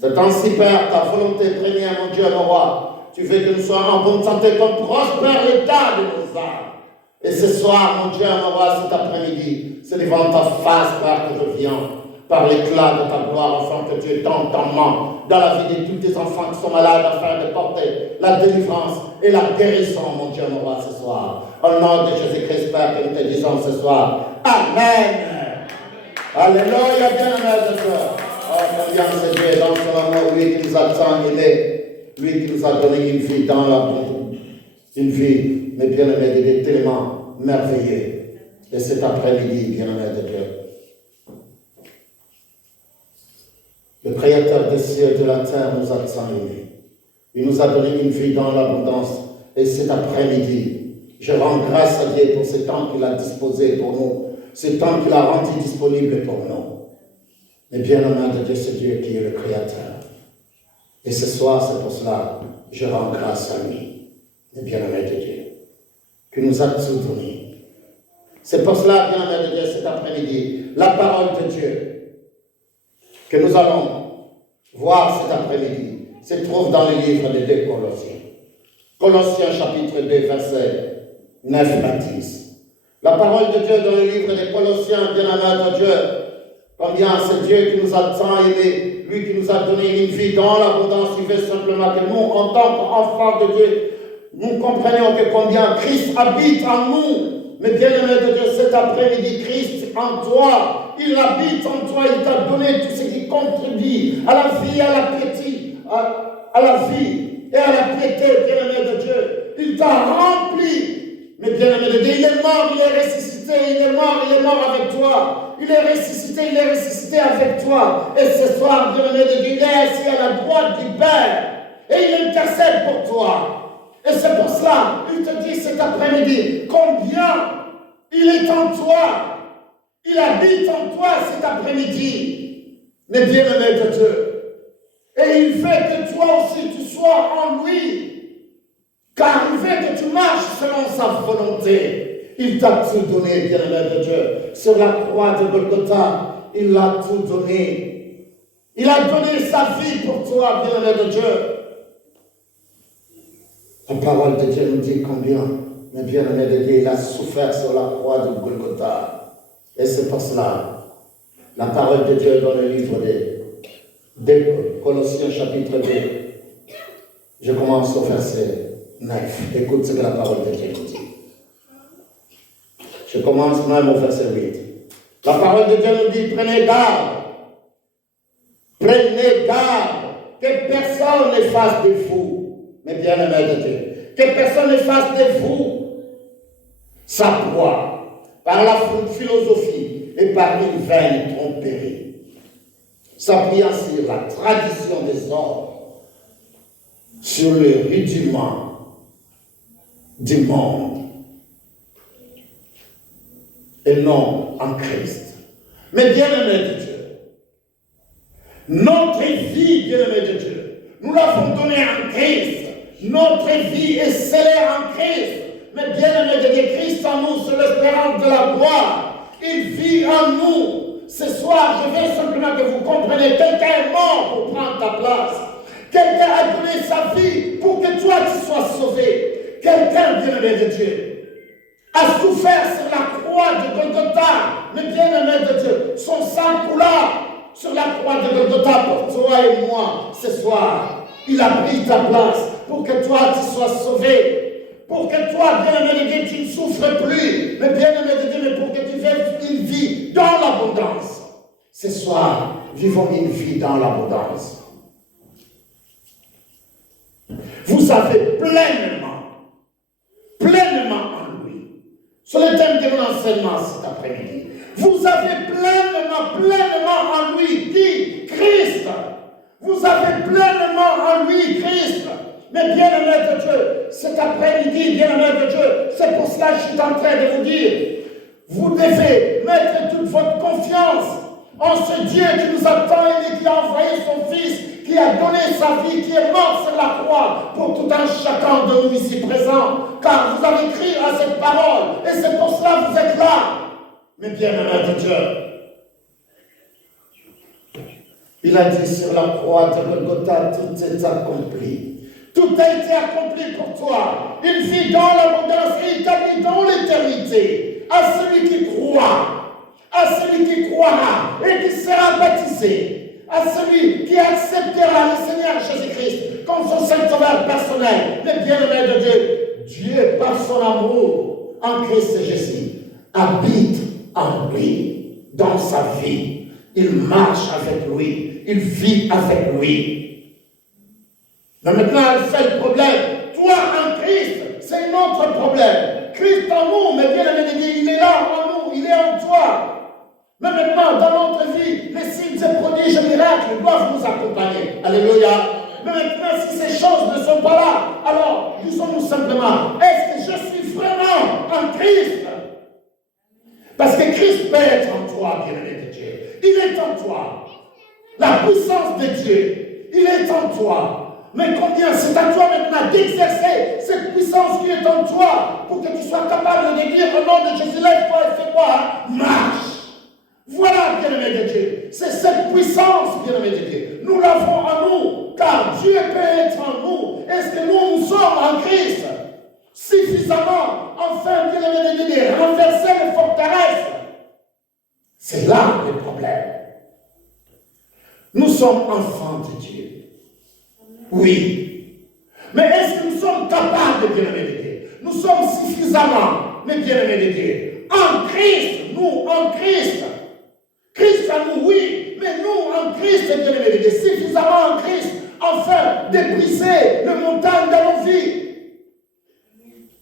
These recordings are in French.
C'est ainsi, Père, ta volonté première, mon Dieu, mon roi. Tu veux que nous soyons en bonne santé, qu'on prospère l'état de nos âmes. Et ce soir, mon Dieu, mon roi, cet après-midi, c'est devant ta face, Père, que je viens, par l'éclat de ta gloire, afin que tu étends ta main dans la vie de tous tes enfants qui sont malades, afin de porter la délivrance et la guérison, mon Dieu, mon roi, ce soir. Au nom de Jésus-Christ, Père, que nous te disons ce soir. Amen. Alléluia, bien-aimé de Dieu. Oh, combien c'est Dieu dans son amour, lui qui nous a tant aimés, lui qui nous a donné une vie dans la vie, une vie, mais bien-aimé de Dieu, tellement merveilleux. Et cet après-midi, bien-aimé de Dieu, le Créateur des cieux et de la terre nous a tant aimés. Il nous a donné une vie dans l'abondance. Et cet après-midi, je rends grâce à Dieu pour ce temps qu'il a disposé pour nous, ce temps qu'il a rendu disponible pour nous. Mais bien-aimé de Dieu, c'est Dieu qui est le Créateur. Et ce soir, c'est pour cela que je rends grâce à lui, le bien-aimé de Dieu, qui nous a tout donné. C'est pour cela, bien-aimé de Dieu, cet après-midi, la parole de Dieu que nous allons voir cet après-midi se trouve dans le livre des 2 Colossiens. Colossiens chapitre 2, verset 9 à 10. La parole de Dieu dans le livre des Colossiens, bien-aimé de Dieu, combien c'est Dieu qui nous a tant aimés, lui qui nous a donné une vie dans l'abondance. Il veut simplement que nous, en tant qu'enfants de Dieu, nous comprenions que combien Christ habite en nous. Mais bien-aimé de Dieu, cet après-midi, Christ en toi, il habite en toi, il t'a donné tout ce qui contribue à la vie, à la piété, à la vie et à la piété, bien-aimé de Dieu. Il t'a rempli. Mais bien-aimé de Dieu, il est mort, il est ressuscité, il est mort avec toi. Il est ressuscité avec toi. Et ce soir, bien-aimé de Dieu, il est assis à la droite du Père. Et il intercède pour toi. Et c'est pour cela, il te dit cet après-midi, combien il est en toi. Il habite en toi cet après-midi. Mais bien-aimé de Dieu. Et il fait que toi aussi tu sois en lui. Car il veut que tu marches selon sa volonté. Il t'a tout donné, bien-aimé de Dieu. Sur la croix de Golgotha, il l'a tout donné. Il a donné sa vie pour toi, bien-aimé de Dieu. La parole de Dieu nous dit combien, mais bien-aimé de Dieu, il a souffert sur la croix de Golgotha. Et c'est pour cela, la parole de Dieu dans le livre de Colossiens chapitre 2, je commence au verset 9. Écoute ce que la parole de Dieu nous dit. Je commence même au verset 8. La parole de Dieu nous dit, prenez garde que personne ne fasse de vous. Mais bien-aimé de Dieu, que personne ne fasse de vous sa proie par la philosophie et par une vaine tromperie, s'appuyant sur la tradition des hommes, sur le rudiment du monde, et non en Christ. Mais bien-aimé de Dieu, notre vie, bien-aimé de Dieu, nous l'avons donnée en Christ. Notre vie est scellée en Christ. Mais bien-aimé de Dieu, Christ en nous, c'est l'espérance de la gloire. Il vit en nous. Ce soir, je veux simplement que vous compreniez, quelqu'un est mort pour prendre ta place. Quelqu'un a donné sa vie pour que toi tu sois sauvé. Quelqu'un, bien-aimé de Dieu, a souffert sur la croix de Golgotha. Mais bien-aimé de Dieu, son sang coula sur la croix de Golgotha pour toi et moi ce soir. Il a pris ta place pour que toi tu sois sauvé. Pour que toi, bien-aimé de Dieu, tu ne souffres plus. Mais bien-aimé de Dieu, mais pour que tu vives une vie dans l'abondance. Ce soir, vivons une vie dans l'abondance. Vous avez pleinement en lui. C'est le thème de mon enseignement cet après-midi. Vous avez pleinement en lui, dit Christ. Vous avez pleinement en lui Christ. Mais bien-aimé de Dieu, cet après-midi, bien-aimé de Dieu, c'est pour cela que je suis en train de vous dire, vous devez mettre toute votre confiance en ce Dieu qui nous a tant aimés, qui a envoyé son Fils, qui a donné sa vie, qui est mort sur la croix pour tout un chacun de nous ici présents. Car vous avez crié à cette parole, et c'est pour cela que vous êtes là. Mais bien-aimé de Dieu, Il a dit sur la croix de Golgotha, tout est accompli. Tout a été accompli pour toi. Une vie dans l'abondance et établie dans l'éternité. À celui qui croit, à celui qui croira et qui sera baptisé, à celui qui acceptera le Seigneur Jésus-Christ comme son seul sauveur personnel, le bien-aimé de Dieu. Dieu, par son amour en Christ Jésus, habite en lui, dans sa vie. Il marche avec lui, il vit avec lui. Mais maintenant, c'est le problème. Toi en Christ, c'est un autre problème. Christ en nous, mais bien aimé de Dieu, il est là en nous, il est en toi. Mais maintenant, dans notre vie, les signes et prodiges et miracles doivent nous accompagner. Alléluia. Mais maintenant, si ces choses ne sont pas là, alors disons-nous simplement, est-ce que je suis vraiment en Christ? Parce que Christ peut être en toi, bien-aimé de Dieu. Il est en toi. La puissance de Dieu, il est en toi. Mais combien c'est à toi maintenant d'exercer cette puissance qui est en toi pour que tu sois capable de dire au nom de Jésus, lève-toi et fais-toi, marche. Voilà, bien-aimé de Dieu. C'est cette puissance, bien-aimé de Dieu. Nous l'avons en nous, car Dieu peut être en nous. Est-ce que nous sommes en Christ suffisamment, enfin, bien-aimé de Dieu, renverser les forteresses? C'est là le problème. Nous sommes enfants de Dieu. Oui. Mais est-ce que nous sommes capables, bien-aimé de Dieu? Nous sommes suffisamment, mais bien-aimé de Dieu. En Christ, nous, en Christ. Christ à nous, oui, mais nous, en Christ, bien-aimé de Dieu, suffisamment en Christ, afin de briser le montagne dans nos vies.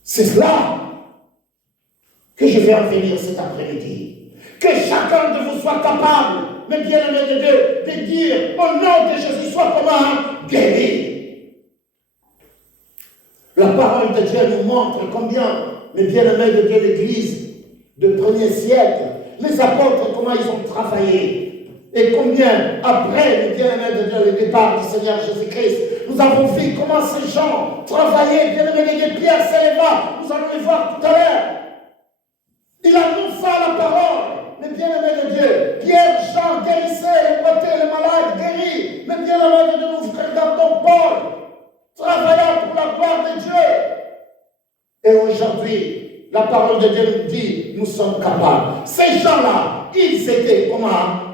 C'est cela que je vais en venir cet après-midi. Que chacun de vous soit capable, mais bien-aimé de Dieu, de dire au nom de Jésus, soit comment guéri. La parole de Dieu nous montre combien, mais bien-aimé de Dieu, l'Église de premier siècle, les apôtres, comment ils ont travaillé. Et combien, après le bien-aimé de Dieu, le départ du Seigneur Jésus-Christ, nous avons vu comment ces gens travaillaient, bien-aimé de Dieu. Pierre s'éleva, nous allons les voir tout à l'heure. Il annonça la parole, mais bien-aimé de Dieu. Pierre, Jean guérissaient les boiteux, les malades guéris. Mais bien-aimé de Dieu, nous regardons Paul, travaillant pour la gloire de Dieu. Et aujourd'hui, la parole de Dieu nous dit, nous sommes capables. Ces gens-là, ils étaient comment?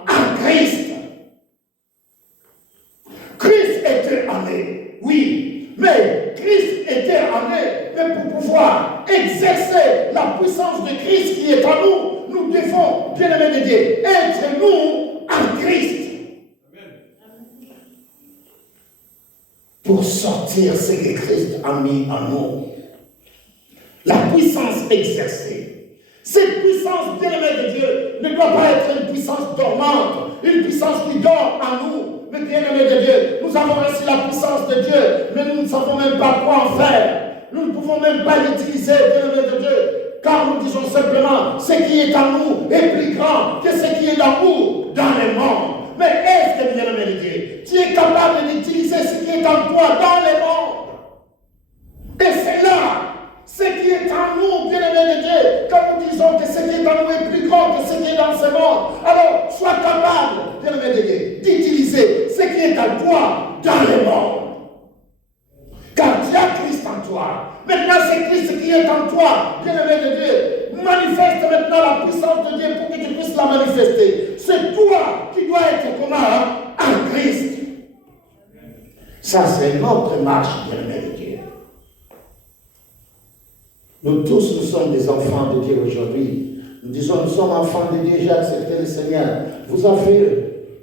En Christ. Christ était en eux, oui. Mais Christ était en eux. Mais pour pouvoir exercer la puissance de Christ qui est en nous, nous devons, bien-aimés de Dieu, être nous en Christ. Pour sortir ce que Christ a mis en nous. La puissance exercée. Cette puissance, bien-aimée de Dieu, ne doit pas être une puissance dormante, une puissance qui dort en nous. Mais bien-aimé de Dieu, nous avons reçu la puissance de Dieu, mais nous ne savons même pas quoi en faire. Nous ne pouvons même pas l'utiliser, bien-aimé de Dieu, car nous disons simplement, ce qui est en nous est plus grand que ce qui est dans nous, dans le monde. Mais est-ce que, bien-aimé de Dieu, tu es capable d'utiliser ce qui est en toi dans le monde? Et c'est là, ce qui est en nous, bien-aimé de Dieu, quand nous disons que ce qui est en nous est plus grand que ce qui est dans ce monde, alors sois capable, bien-aimé de Dieu, d'utiliser ce qui est en toi dans le monde. Car tu as Christ en toi. Maintenant, c'est Christ qui est en toi, bien-aimé de Dieu. Manifeste maintenant la puissance de Dieu pour que tu puisses la manifester. C'est toi qui dois être comment? En Christ. Ça, c'est notre marche, bien-aimé de Dieu. Nous tous, nous sommes des enfants de Dieu aujourd'hui. Nous disons, nous sommes enfants de Dieu, j'ai accepté le Seigneur. Vous avez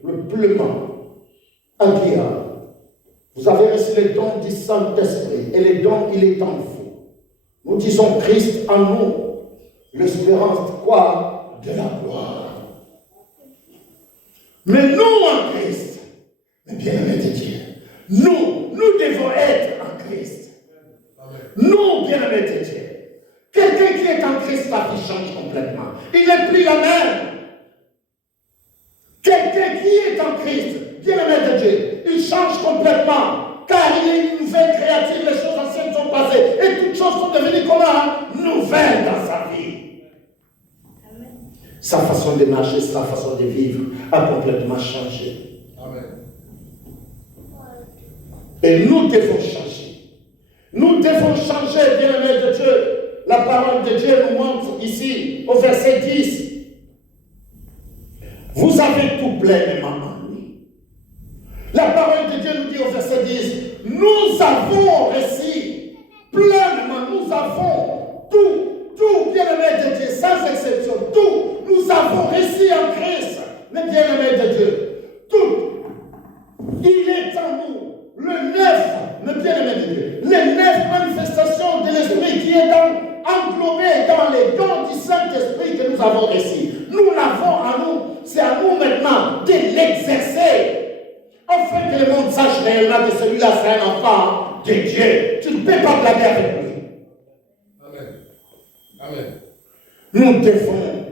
le pleinement agréable. Vous avez reçu le don du Saint-Esprit. Et le don, il est en vous. Nous disons Christ en nous. L'espérance de quoi? De la gloire. Mais nous en Christ, mais bien-aimés de Dieu, nous devons être en Christ. Nous, bien-aimés de Dieu. Quelqu'un qui est en Christ, sa vie change complètement. Il n'est plus la même. Quelqu'un qui est en Christ, bien-aimé de Dieu, il change complètement. Car il est une nouvelle créature, les choses anciennes sont passées. Et toutes choses sont devenues comment? Nouvelles dans sa vie. Amen. Sa façon de marcher, sa façon de vivre a complètement changé. Et nous devons changer. Nous devons changer, bien-aimés de Dieu. La parole de Dieu nous montre ici, au verset 10. Vous avez tout pleinement en lui. La parole de Dieu nous dit au verset 10, nous avons reçu pleinement, nous avons tout, bien-aimés de Dieu, sans exception, tout, nous avons reçu en Christ, mes bien-aimés de Dieu, tout. Il est en nous, le neuf, mes bien-aimés de Dieu, les 9 manifestations de l'Esprit qui est englobé dans les dons du Saint-Esprit que nous avons reçus. Nous l'avons en nous, c'est à nous maintenant de l'exercer. Afin que le monde sache réellement que celui-là c'est un enfant de Dieu. Tu ne peux pas blaguer avec lui. Amen. Amen. Nous devons,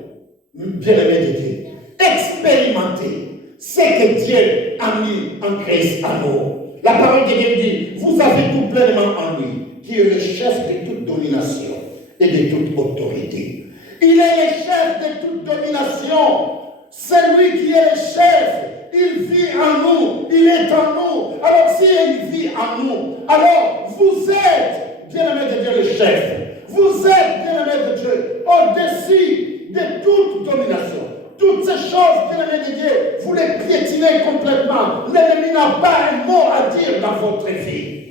bien-aimés de Dieu, expérimenter ce que Dieu a mis en Christ à nous. La parole de Dieu dit, vous avez tout pleinement en lui, qui est le chef de toute domination et de toute autorité. Il est le chef de toute domination. C'est lui qui est le chef. Il vit en nous. Il est en nous. Alors si il vit en nous, alors vous êtes, bien-aimé de Dieu, le chef. Vous êtes, bien-aimé de Dieu, au-dessus de toute domination. Toutes ces choses, bien-aimé de Dieu, vous les piétinez complètement. L'ennemi n'a pas un mot à dire dans votre vie.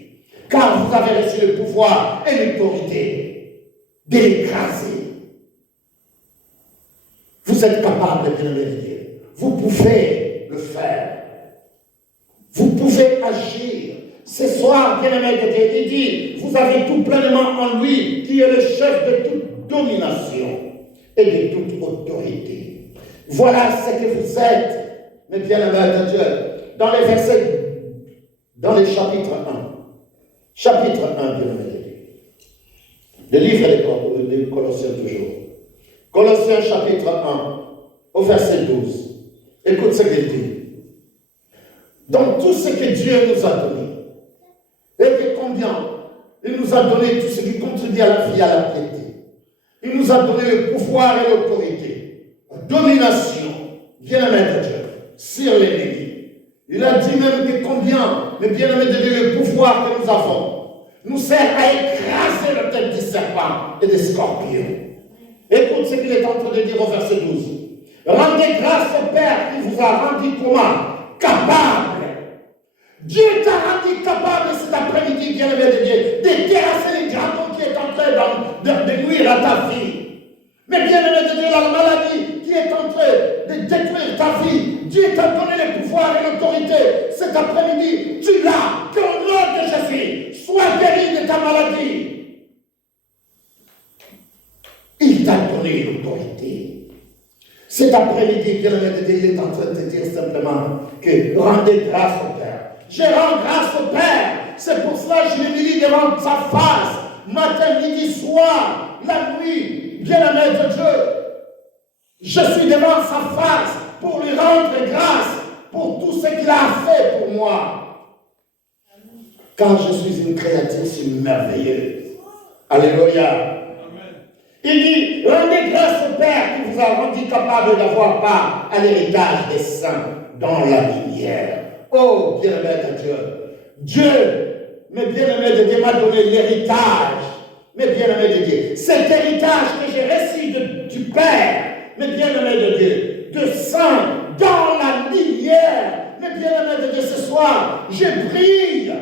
Car vous avez reçu le pouvoir et l'autorité de l'écraser. Vous êtes capable, bien-aimé de Dieu. Vous pouvez le faire. Vous pouvez agir. Ce soir, bien-aimé de Dieu, il dit, vous avez tout pleinement en lui, qui est le chef de toute domination et de toute autorité. Voilà ce que vous êtes, mes bien-aimés de Dieu. Dans les versets, dans le chapitre 1. Chapitre 1, bien-aimés de Dieu. Le livre des Colossiens toujours. Colossiens chapitre 1, au verset 12. Écoute ce qu'il dit. Dans tout ce que Dieu nous a donné, et que combien il nous a donné tout ce qui contribue à la vie, à la piété. Il nous a donné le pouvoir et l'autorité, la domination, bien-aimé de Dieu, sur l'ennemi. Il a dit même que combien, mais bien-aimé de Dieu, le pouvoir que nous avons nous sert à écraser la tête du serpent et des scorpions. Écoute ce qu'il est en train de dire au verset 12. Rendez grâce au Père qui vous a rendu comment? Capable. Dieu t'a rendu capable cet après-midi, bien-aimé de Dieu, de terrasser les dragons qui est en train de nuire à ta vie. Mais bien-aimé de Dieu, la maladie qui est en train de détruire ta vie, Dieu t'a donné le pouvoir et l'autorité. Cet après-midi, tu l'as. Qu'au nom de Jésus, sois guéri de ta maladie. Il t'a donné l'autorité. Cet après-midi, bien-aimé de Dieu, il est en train de dire simplement que rendez grâce au Père. Je rends grâce au Père. C'est pour cela que je m'humilie devant sa face, matin, midi, soir, la nuit, bien-aimé de Dieu. Je suis devant sa face pour lui rendre grâce pour tout ce qu'il a fait pour moi. Quand je suis une créature merveilleuse. Alléluia. Il dit, rendez grâce au Père qui vous a rendu capable d'avoir part à l'héritage des saints dans la lumière. Oh, bien-aimé de Dieu. Dieu, mes bien-aimés de Dieu, m'a donné l'héritage. Mes bien-aimés de Dieu. Cet héritage que j'ai reçu du Père, mes bien-aimés de Dieu, de saints dans la lumière. Mes bien-aimés de Dieu, ce soir, je brille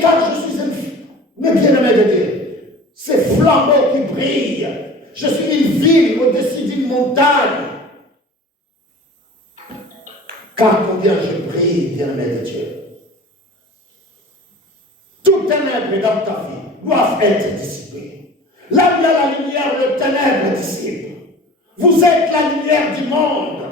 car je suis une fille. Mes bien-aimés de Dieu. Ces flambeaux qui brillent. Je suis une ville au-dessus d'une montagne. Car combien je brille, bien-aimé de Dieu. Tout ténèbre dans ta vie doit être dissipé. Là où il y a la lumière, le ténèbre dissipe. Vous êtes la lumière du monde.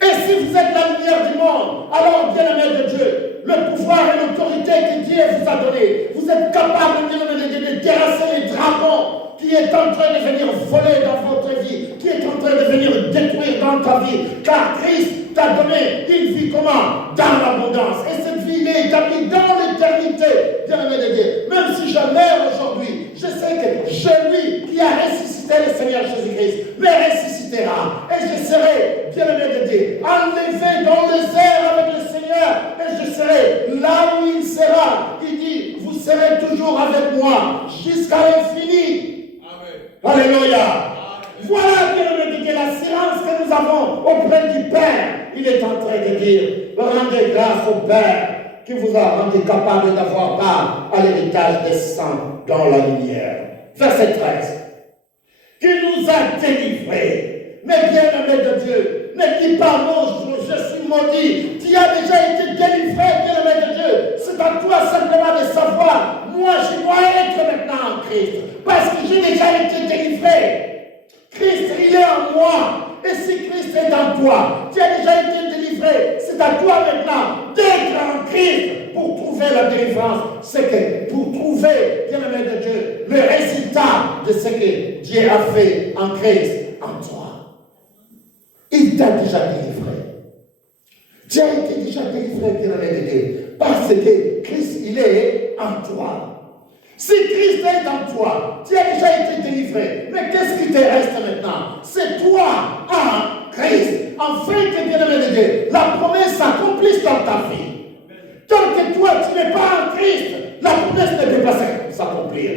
Et si vous êtes la lumière du monde, alors, bien-aimé de Dieu, le pouvoir et l'autorité que Dieu vous a donné, vous êtes capable de terrasser les dragons qui est en train de venir voler dans votre vie, qui est en train de venir détruire dans ta vie. Car Christ t'a donné une vie comment? Dans l'abondance. Et cette vie est établie dans l'éternité, bien-aimé de Dieu. Même si je meurs aujourd'hui, je sais que celui qui a ressuscité le Seigneur Jésus-Christ me ressuscitera. Et je serai, bien-aimé de Dieu, enlevé dans les airs serez toujours avec moi jusqu'à l'infini. Amen. Alléluia. Voilà, bien-aimé de Dieu, l'assurance que nous avons auprès du Père. Il est en train de dire, rendez grâce au Père qui vous a rendu capable d'avoir part à l'héritage des saints dans la lumière. Verset 13. Qui nous a délivrés. Mais bien-aimé de Dieu, ne dis pas non, je suis maudit. Tu as déjà été délivré, bien-aimé de Dieu. C'est à toi simplement de savoir, moi je dois être maintenant en Christ. Parce que j'ai déjà été délivré. Christ, il est en moi. Et si Christ est en toi, tu as déjà été délivré. C'est à toi maintenant d'être en Christ pour trouver la délivrance. C'est que pour trouver, bien-aimé de Dieu, le résultat de ce que Dieu a fait en Christ, en toi. Il t'a déjà délivré. Tu as été déjà délivré, bien-aimé de Dieu, parce que Christ, il est en toi. Si Christ est en toi, tu as déjà été délivré. Mais qu'est-ce qui te reste maintenant? C'est toi en Christ. Afin que, bien-aimé de Dieu, la promesse s'accomplisse dans ta vie. Tant que toi, tu n'es pas en Christ, la promesse ne peut pas s'accomplir.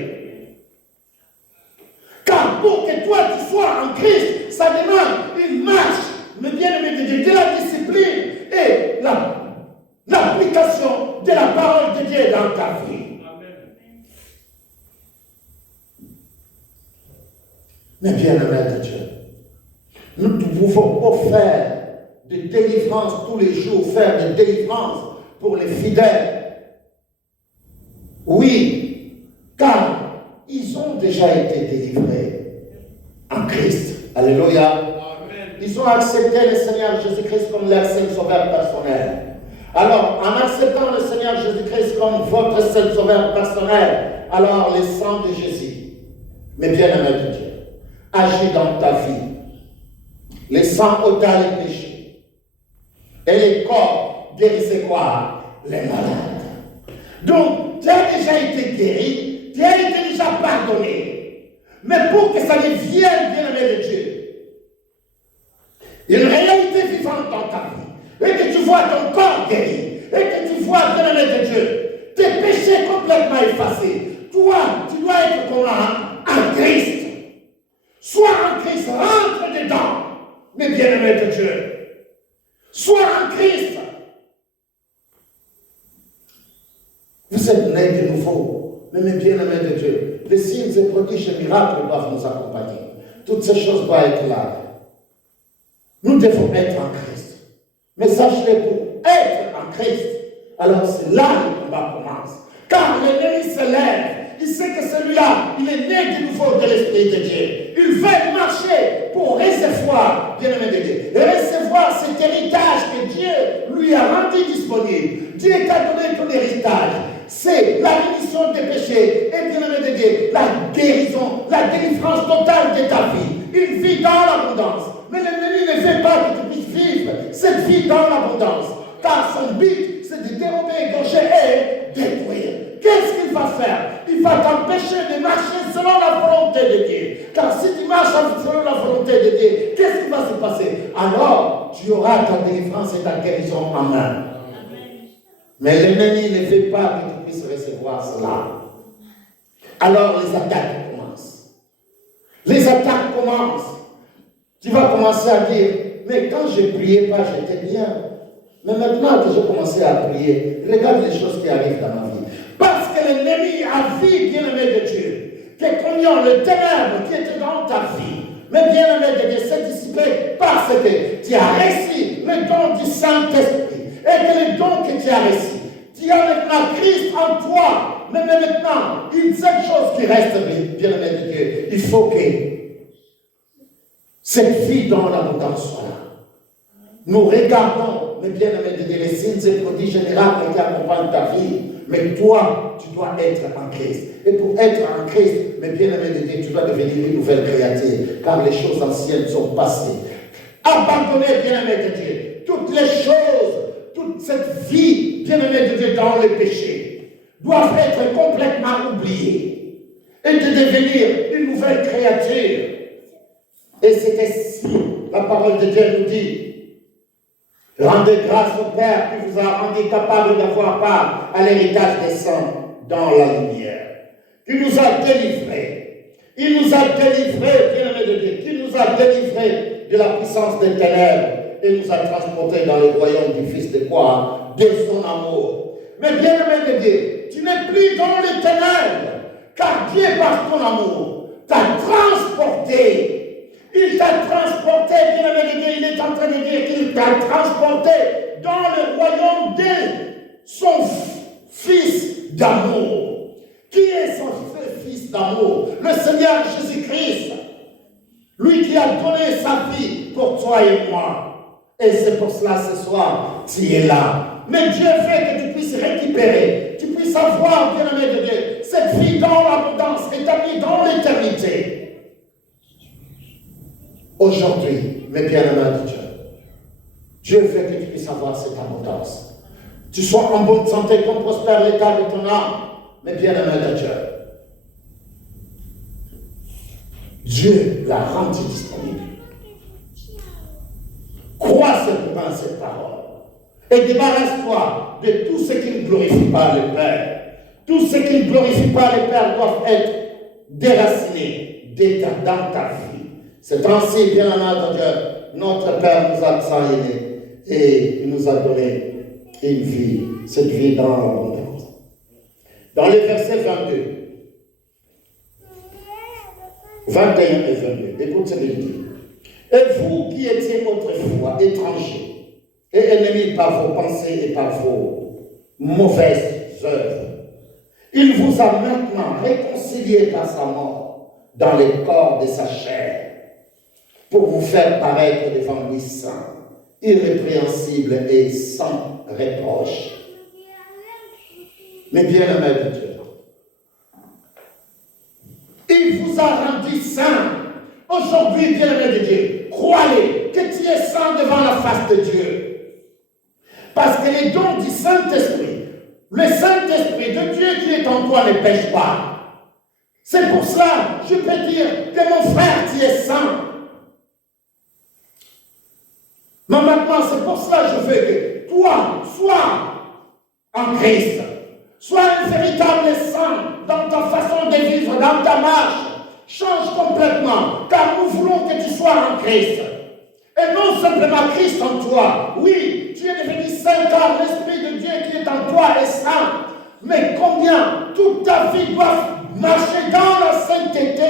Car pour que toi, tu sois en Christ, ça demande une marche, mais bien-aimé de Dieu, de la discipline et l'application de la parole de Dieu dans ta vie. Mais bien-aimé de Dieu, nous ne pouvons pas faire de délivrance tous les jours, faire de délivrance pour les fidèles. Oui, car ils ont déjà été délivrés en Christ. Alléluia. Amen. Ils ont accepté le Seigneur Jésus-Christ comme leur seul sauveur personnel. Alors, en acceptant le Seigneur Jésus-Christ comme votre seul sauveur personnel, alors le sang de Jésus, mais bien-aimé de Dieu, agit dans ta vie. Les sang ôta les péchés. Et les corps guérissent quoi? Les malades. Donc, tu as déjà été guéri, tu as été déjà pardonné. Mais pour que ça devienne, bien-aimé de Dieu, une réalité vivante dans ta vie, et que tu vois ton corps guéri, et que tu vois, bien-aimé de Dieu, tes péchés complètement effacés, toi, tu dois être comment? En Christ. Sois en Christ, rentre dedans, mes bien-aimés de Dieu. Sois en Christ. Vous êtes nés de nouveau, mais mes bien-aimés de Dieu. Les signes et prodiges et miracles doivent nous accompagner. Toutes ces choses doivent être là. Nous devons être en Christ. Mais sachez pour être en Christ, alors c'est là que le combat commence. Car l'ennemi se lève. Il sait que celui-là, il est né de nouveau de l'Esprit de Dieu. Il veut marcher pour recevoir, bien-aimé de Dieu, et recevoir cet héritage que Dieu lui a rendu disponible. Dieu t'a donné ton héritage. C'est la rémission des péchés et, bien-aimé de Dieu, la guérison, la délivrance totale de ta vie. Une vie dans l'abondance. Mais l'ennemi ne fait pas que tu puisses vivre cette vie dans l'abondance. Car son but, c'est de dérober, égorger et détruire. Qu'est-ce qu'il va faire? Il va t'empêcher de marcher selon la volonté de Dieu. Car si tu marches selon la volonté de Dieu, qu'est-ce qui va se passer? Alors, tu auras ta délivrance et ta guérison en main. Mais l'ennemi ne fait pas que tu puisses recevoir cela. Alors, les attaques commencent. Les attaques commencent. Tu vas commencer à dire, mais quand je ne priais pas, j'étais bien. Mais maintenant que j'ai commencé à prier, regarde les choses qui arrivent dans ma vie. Parce que l'ennemi a vu, bien-aimé de Dieu, que combien le ténèbre qui était dans ta vie, mais bien-aimé de Dieu, s'est dissipé parce que tu as reçu le don du Saint-Esprit. Et que le don que tu as reçu, tu as maintenant Christ en toi. Mais maintenant, une seule chose qui reste, bien-aimé de Dieu, il faut que cette vie dans l'abondance soit là. Nous regardons, mais bien-aimé de Dieu, les signes et prodiges et miracles qui accompagnent ta vie. Mais toi, tu dois être en Christ. Et pour être en Christ, mais bien-aimé de Dieu, tu dois devenir une nouvelle créature. Car les choses anciennes sont passées. Abandonnez, bien-aimé de Dieu, toutes les choses, toute cette vie, bien-aimé de Dieu, dans le péché, doivent être complètement oubliées. Et de devenir une nouvelle créature. Et c'est ainsi, la parole de Dieu nous dit, rendez grâce au Père qui vous a rendu capable d'avoir part à l'héritage des saints dans la lumière, qui nous a délivrés. Il nous a délivrés, bien-aimés de Dieu, qui nous a délivrés de la puissance des ténèbres et nous a transportés dans le royaume du Fils de quoi? De son amour. Mais bien-aimé de Dieu, tu n'es plus dans les ténèbres, car Dieu, par ton amour, t'a transporté. Il t'a transporté, bien-aimé de Dieu, il est en train de dire qu'il t'a transporté dans le royaume de son Fils d'amour. Qui est son Fils d'amour? Le Seigneur Jésus-Christ. Lui qui a donné sa vie pour toi et moi. Et c'est pour cela ce soir, tu es là. Mais Dieu veut que tu puisses récupérer, tu puisses avoir, bien-aimé de Dieu, cette vie dans l'abondance, établie dans l'éternité. Aujourd'hui, mes bien-aimés de Dieu, Dieu veut que tu puisses avoir cette abondance. Tu sois en bonne santé, qu'on prospère l'état de ton âme, mes bien-aimés de Dieu. Dieu l'a rendu disponible. Crois simplement à cette parole. Et débarrasse-toi de tout ce qui ne glorifie pas le Père. Tout ce qui ne glorifie pas le Père doit être déraciné dans ta vie. C'est ainsi, bien aimé de Dieu, notre Père nous a salués et il nous a donné une vie, cette vie dans l'abondance. Dans les versets 21 et 22, écoute ce qu'il dit. Et vous qui étiez autrefois étrangers et ennemis par vos pensées et par vos mauvaises œuvres, il vous a maintenant réconciliés par sa mort dans le corps de sa chair, pour vous faire paraître devant lui saint, irrépréhensible et sans reproche. Mais bien aimé de Dieu, il vous a rendu saint. Aujourd'hui, bien-aimé de Dieu, croyez que tu es saint devant la face de Dieu. Parce que les dons du Saint-Esprit, le Saint-Esprit de Dieu qui est en toi ne pêche pas. C'est pour cela, je peux dire que mon frère, tu es saint. Mais maintenant, c'est pour cela que je veux que toi, sois en Christ. Sois un véritable saint dans ta façon de vivre, dans ta marche. Change complètement, car nous voulons que tu sois en Christ. Et non simplement Christ en toi. Oui, tu es devenu saint car l'Esprit de Dieu qui est en toi est saint. Mais combien toute ta vie doit marcher dans la sainteté.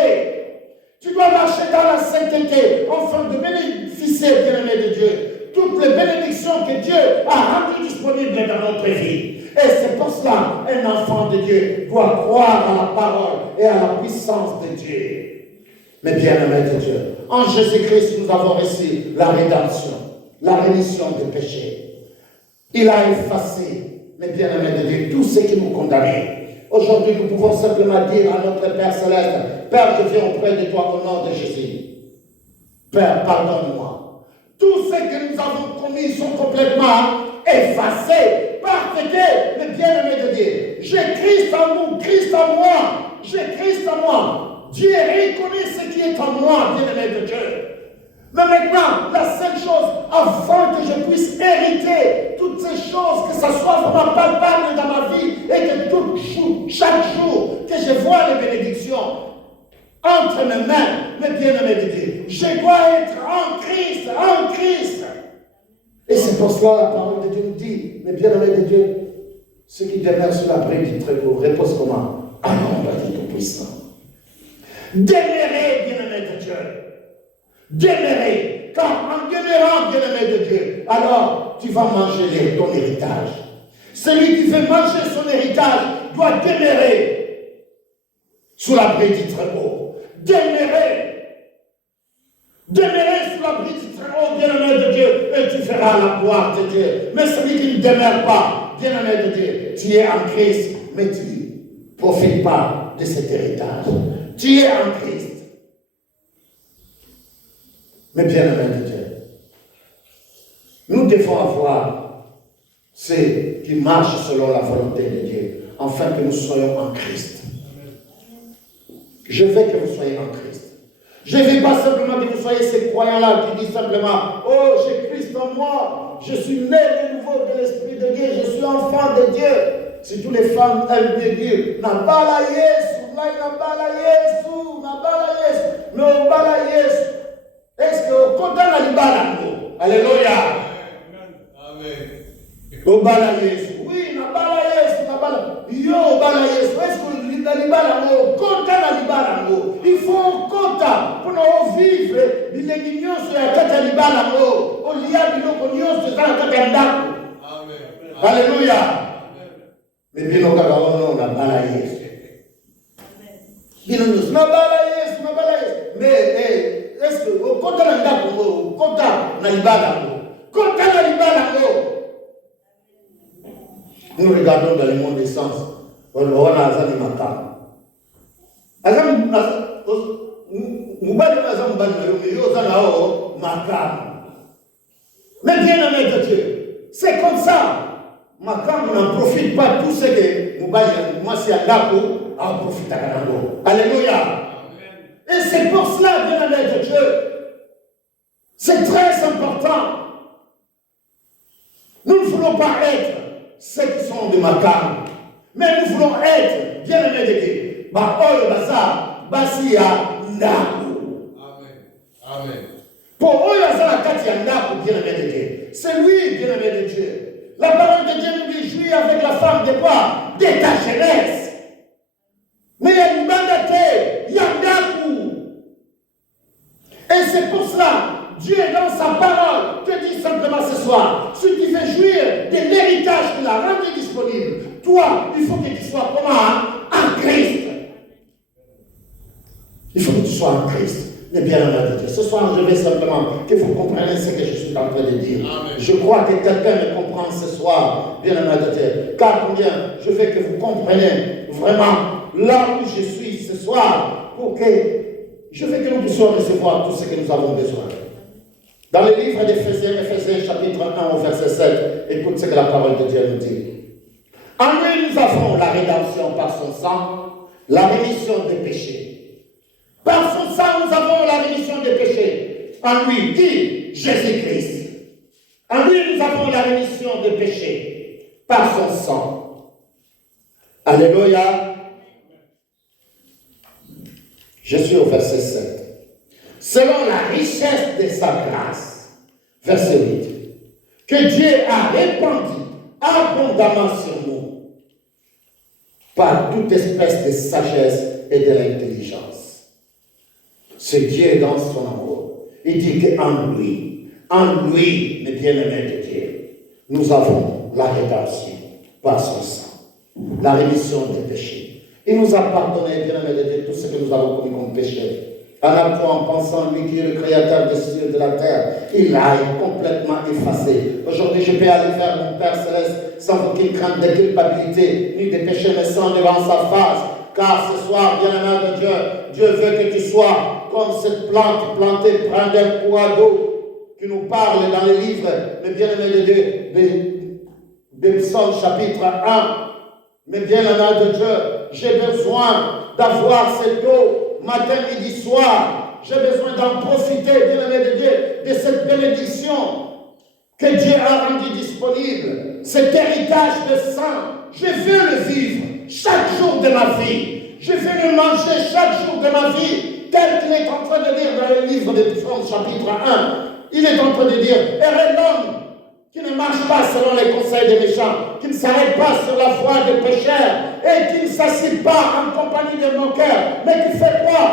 Tu dois marcher dans la sainteté afin de bénéficier, bien-aimé de Dieu, toutes les bénédictions que Dieu a rendues disponibles dans notre vie. Et c'est pour cela un enfant de Dieu doit croire à la parole et à la puissance de Dieu. Mais bien-aimé de Dieu, en Jésus-Christ, nous avons reçu la rédemption, la rémission des péchés. Il a effacé, mais bien-aimé de Dieu, tout ce qui nous condamnait. Aujourd'hui, nous pouvons simplement dire à notre Père Céleste, Père, je viens auprès de toi au nom de Jésus. Père, pardonne-moi. Tout ce que nous avons commis sont complètement effacés. Parce que, mais bien-aimé de Dieu, j'ai Christ en nous, Christ en moi, j'ai Christ en moi. Dieu reconnaît ce qui est en moi, bien-aimé de Dieu. Mais maintenant, la seule chose, afin que je puisse hériter toutes ces choses, que ça soit vraiment palpable dans ma vie, et que chaque jour que je vois les bénédictions entre mes mains, mes bien-aimés de Dieu, je dois être en Christ, en Christ. Et c'est pour cela la parole de Dieu nous dit, mais bien-aimés de Dieu, ceux qui demeurent sur l'abri du Très-Haut reposent comment? À l'ombre du Tout-Puissant. Demeurez, bien-aimés de Dieu. Demeurez. Car en demeurant, bien-aimé de Dieu, alors tu vas manger ton héritage. Celui qui veut manger son héritage doit demeurer sous l'abri du Très-Haut. Demeurez. Demeurez sous l'abri du Très-Haut, bien-aimé de Dieu, et tu feras la gloire de Dieu. Mais celui qui ne demeure pas, bien-aimé de Dieu, tu es en Christ, mais tu ne profites pas de cet héritage. Tu es en Christ. Mais bien-aimé de Dieu, nous devons avoir ceux qui marchent selon la volonté de Dieu, afin que nous soyons en Christ. Je veux que vous soyez en Christ. Je ne veux pas simplement que vous soyez ces croyants-là qui disent simplement, oh, j'ai Christ en moi, je suis né de nouveau de l'Esprit de Dieu, je suis enfant de Dieu. Si toutes les femmes aiment bien dire, Nabala Yesu, Nabala Yesu, Nabala Yesu, Nabala Yesu. Est-ce que au content la libala? Alléluia. Amen. Nabala Yesu. Oui, Nabala Yesu, Nabala. Yo, Nabala Yesu. Est-ce que la libala au content la libala? Il faut content pour nous vivre. Il est mignon sur la tête de libala. Au lieu de nous connaître sur la tête de l'âme. Alléluia. Mais bien au cas où on a bala Yesu. Bien nous na bala Yesu, na bala Yesu. Mais est-ce que au content la ndako, au content na libala, content la libala. Nous regardons dans le monde des sens. On a azami makam. Azam mubali azam bali yo zanao makam. Mais bien aimé de Dieu, c'est comme ça. Makam n'en profite pas tout ce que moi c'est Andako en profite à Kanango. Alléluia. Et c'est pour cela, bien aimé de Dieu, c'est très important. Nous ne voulons pas être ceux qui sont de Makam, mais nous voulons être, bien aimé de Dieu, Baol Baza, Basia, Ndako. Amen. Pour eux, il y a la Katia Ndako, bien aimé de Dieu. C'est lui, bien aimé de Dieu. La parole de Dieu nous dit, jouis avec la femme de quoi? De ta jeunesse. Mais il y a une mandaté, il y a un Ndakou. Et c'est pour cela, Dieu dans sa parole te dit simplement ce soir, si tu veux jouir de l'héritage qu'il a rendu disponible, toi, il faut que tu sois comment? En Christ. Il faut que tu sois en Christ. Mais bien aimé de Dieu. Ce soir, je vais simplement que vous compreniez ce que je suis en train de dire. Amen. Je crois que quelqu'un me comprend ce soir, bien aimé de Dieu. Car combien je veux que vous compreniez vraiment là où je suis ce soir, pour que je veux que nous puissions recevoir tout ce que nous avons besoin. Dans le livre d'Éphésiens, Éphésiens chapitre 1 au verset 7, écoute ce que la parole de Dieu nous dit. En lui, nous avons la rédemption par son sang, la rémission des péchés. Par son sang, nous avons la rémission des péchés. En lui, qui? Jésus-Christ. En lui, nous avons la rémission des péchés. Par son sang. Alléluia. Je suis au verset 7. Selon la richesse de sa grâce. Verset 8. Que Dieu a répandu abondamment sur nous. Par toute espèce de sagesse et de l'intelligence. C'est Dieu dans son amour. Il dit qu'en lui, mes bien-aimés de Dieu, nous avons la rédemption par son sang, la rémission des péchés. Il nous a pardonné, bien-aimés de Dieu, tout ce que nous avons commis comme péché. En pensant, lui qui est le créateur des cieux et de la terre, il l'a complètement effacé. Aujourd'hui, je peux aller vers mon Père Céleste sans aucune crainte de culpabilité, ni de péché naissant devant sa face. Car ce soir, bien-aimé de Dieu, Dieu veut que tu sois comme cette plante plantée près d'un courant d'eau qui nous parle dans les livres, mais bien-aimé de Dieu, des Psaumes chapitre 1. Mais bien-aimé de Dieu, j'ai besoin d'avoir cette eau matin, midi, soir. J'ai besoin d'en profiter, bien-aimé de Dieu, de cette bénédiction que Dieu a rendue disponible. Cet héritage de sang, je veux le vivre chaque jour de ma vie. Je veux le manger chaque jour de ma vie, tel qu'il est en train de dire dans le livre de Psaumes chapitre 1. Il est en train de dire, heureux l'homme qui ne marche pas selon les conseils des méchants, qui ne s'arrête pas sur la voie des pécheurs, et qui ne s'assied pas en compagnie des moqueurs, mais qui fait quoi?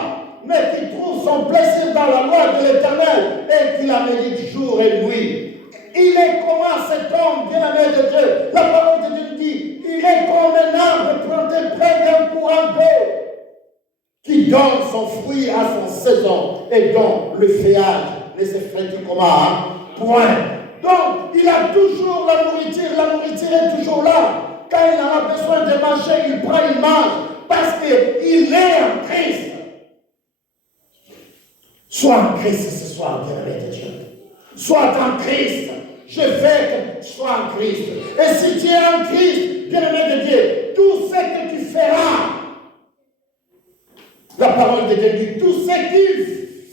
Mais qui trouve son plaisir dans la loi de l'Éternel, et qui la médite jour et nuit. Il est comment cet homme, bien-aimé de Dieu? La parole de Dieu dit, il est comme un arbre planté près d'un courant d'eau, qui donne son fruit à son saison, et dont le feuillage ne s'effraie comment? Point. Donc, il a toujours la nourriture est toujours là. Quand il en a besoin de manger, il prend, il mange, parce qu'il est en Christ. Sois en Christ ce soir, bien-aimé de Dieu. Sois en Christ. Je veux que tu sois en Christ. Et si tu es en Christ, bien-aimé de Dieu, tout ce que tu feras, la parole de Dieu dit, tout ce qu'il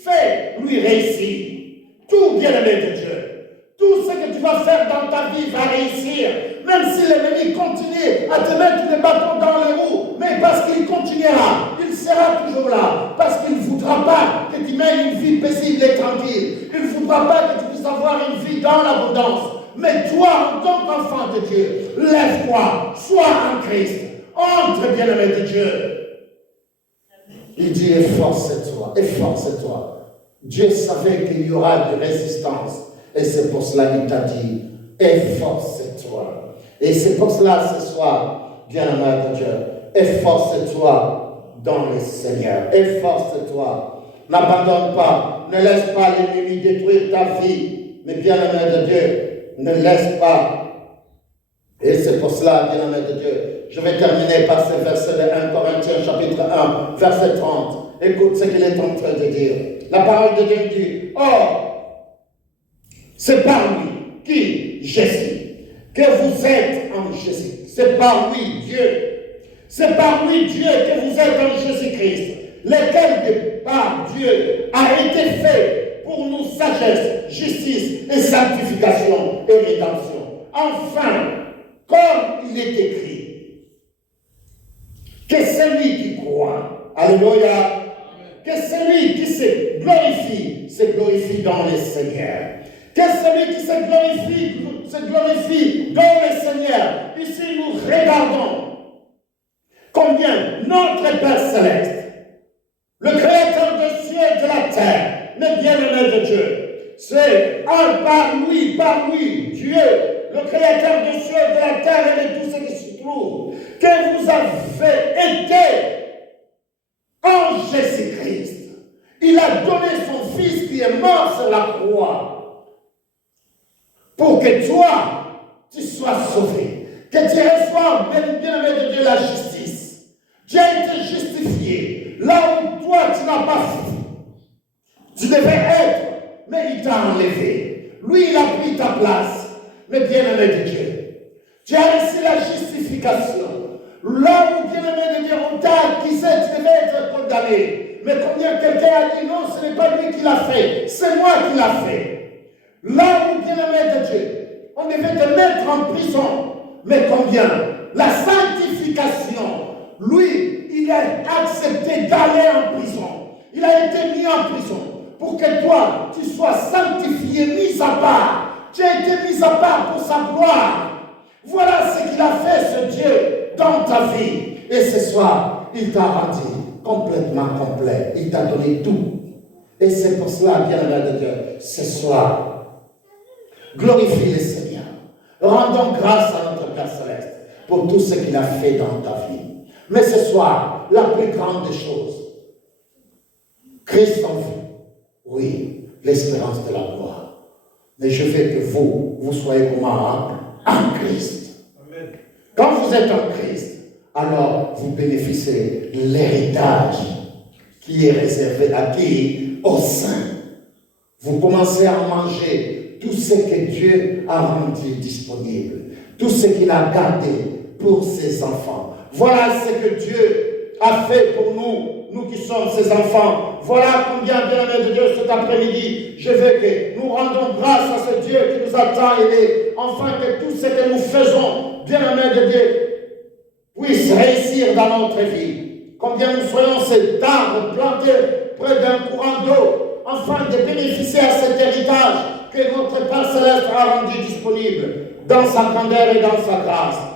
fait lui réussit. Tout, bien-aimé de Dieu. Tout ce que tu vas faire dans ta vie va réussir. Même si l'ennemi continue à te mettre est là, il sera toujours là, parce qu'il ne voudra pas que tu mènes une vie paisible et tranquille. Il ne voudra pas que tu puisses avoir une vie dans l'abondance. Mais toi, en tant qu'enfant de Dieu, lève-toi, sois en Christ, entre, bien-aimé de Dieu. Il dit, efforce-toi, efforce-toi. Dieu savait qu'il y aura de résistance. Et c'est pour cela qu'il t'a dit, efforce-toi. Et c'est pour cela, ce soir, bien-aimé de Dieu, efforce-toi dans le Seigneur. Efforce-toi. N'abandonne pas. Ne laisse pas l'ennemi détruire ta vie. Mais bien-aimé de Dieu, ne laisse pas. Et c'est pour cela, bien-aimé de Dieu, je vais terminer par ce verset de 1 Corinthiens chapitre 1, verset 30. Écoute ce qu'il est en train de dire. La parole de Dieu dit, or, c'est par lui, qui, Jésus, que vous êtes en Jésus. C'est par lui, Dieu. C'est par lui, Dieu, que vous êtes en Jésus-Christ, lequel par Dieu a été fait pour nous sagesse, justice et sanctification et rédemption. Enfin, comme il est écrit, que celui qui croit, alléluia, que celui qui se glorifie dans le Seigneur. Que celui qui se glorifie dans le Seigneur. Ici, nous regardons combien notre Père Céleste, le Créateur des cieux et de la terre, mais bien-aimé de Dieu, c'est par lui, Dieu, le Créateur des cieux et de la terre et de tout ce qui se trouve, que vous avez été en Jésus-Christ. Il a donné son Fils qui est mort sur la croix pour que toi, tu sois sauvé, que tu reçoives, bien-aimé de Dieu, la justice. Tu as été justifié là où toi tu n'as pas fait. Tu devais être, mais il t'a enlevé. Lui, il a pris ta place. Mais bien-aimé de Dieu, tu as reçu la justification. Là où, bien-aimé de Dieu, on t'a accusé, tu devais être condamné. Mais combien quelqu'un a dit non, ce n'est pas lui qui l'a fait, c'est moi qui l'a fait. Là où, bien-aimé de Dieu, on devait te mettre en prison. Mais combien? La sanctification, lui, il a accepté d'aller en prison. Il a été mis en prison pour que toi, tu sois sanctifié, mis à part. Tu as été mis à part pour sa gloire. Voilà ce qu'il a fait, ce Dieu, dans ta vie. Et ce soir, il t'a rendu complètement complet. Il t'a donné tout. Et c'est pour cela, bien-aimé de Dieu, ce soir, glorifie le Seigneur. Rendons grâce à notre Père Céleste pour tout ce qu'il a fait dans ta vie. Mais ce soir, la plus grande des choses, Christ en vous, oui, l'espérance de la gloire. Mais je veux que vous soyez comment? En Christ. Amen. Quand vous êtes en Christ, alors vous bénéficiez de l'héritage qui est réservé à qui? Aux saints. Vous commencez à manger tout ce que Dieu a rendu disponible, tout ce qu'il a gardé pour ses enfants. Voilà ce que Dieu a fait pour nous, nous qui sommes ses enfants. Voilà combien, bien-aimé de Dieu, cet après-midi, je veux que nous rendons grâce à ce Dieu qui nous a tant aidés, afin que tout ce que nous faisons, bien-aimé de Dieu, puisse réussir dans notre vie. Combien nous soyons cet arbre planté près d'un courant d'eau, afin de bénéficier à cet héritage que notre Père Céleste a rendu disponible dans sa grandeur et dans sa grâce.